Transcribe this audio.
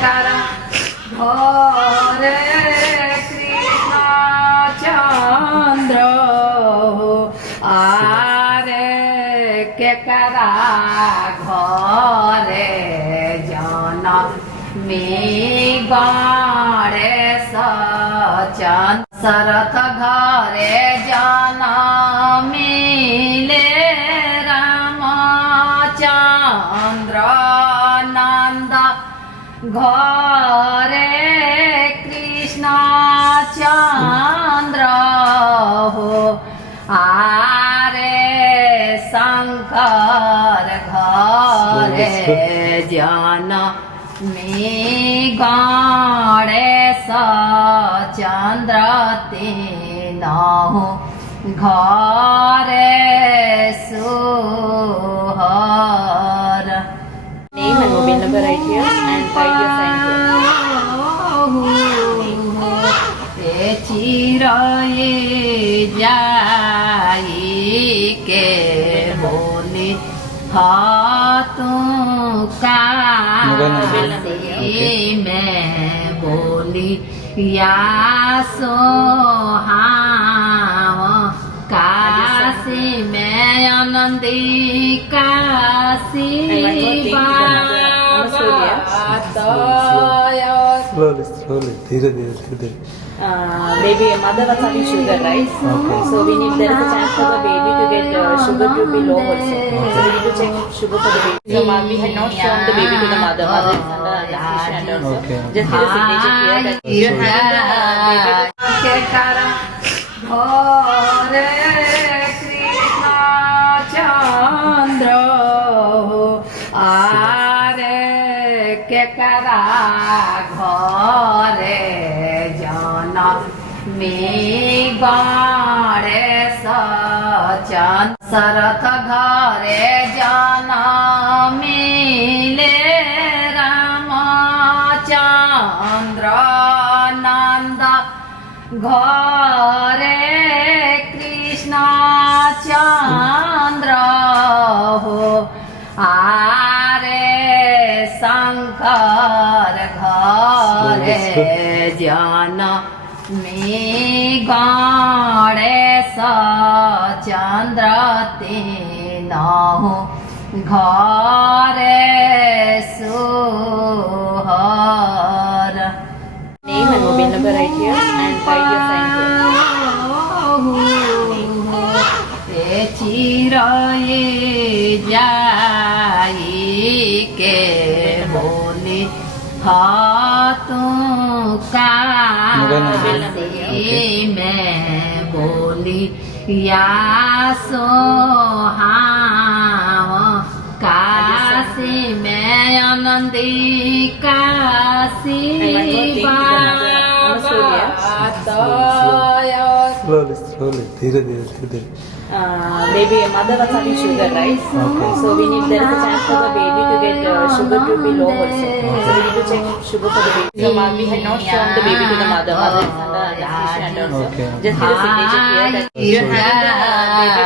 Kara Hare Krishna Chandra Are Kekara Ghare Jana Me Gare Sachan Sarat Ghare Jana Mile Ramachandra Nanda Ghare Krishna Chandra ho Are Shankar Ghare Jana Me Gare Sachandra Tina ho Ghare Suhara. Name and mobile number right here and write your sign here. चिराए जाई के बोले हाथों का मैं बोली या सो हाँ काशी में आनंदी काशी Slowly, धीरे धीरे. Baby, mother was having sugar, right? Okay. So we need, there is a chance for the baby to get sugar to be low also. So we need to check sugar for the baby. So we had not shown the baby to the mother. Mother is under anesthesia and also. Okay. Just give a signature here that you are having the baby. Hare Krishna Chandra Are Kekara Ghare Jana Me Gare Sachan Sarat Ghare Jana Mile Ramachandra Nanda Ghare Krishna Chandra ho Are Shankar Ghare Jana Me Gare Sachandra Tina ho Ghare Suhara. Name and mobile number right here and write your sign here. चिराए जाई के बोले हाथों का मैं बोली या सो हाँ काशी में आनंदी काशी Slowly, धीरे धीरे. Baby, mother was having sugar, right? Okay. So we need, there is a chance for the baby to get sugar to be low also. So we need to check sugar for the baby. So we had not shown the baby to the mother. Mother is under anesthesia and also. Okay. Just give a signature here that you are having the baby.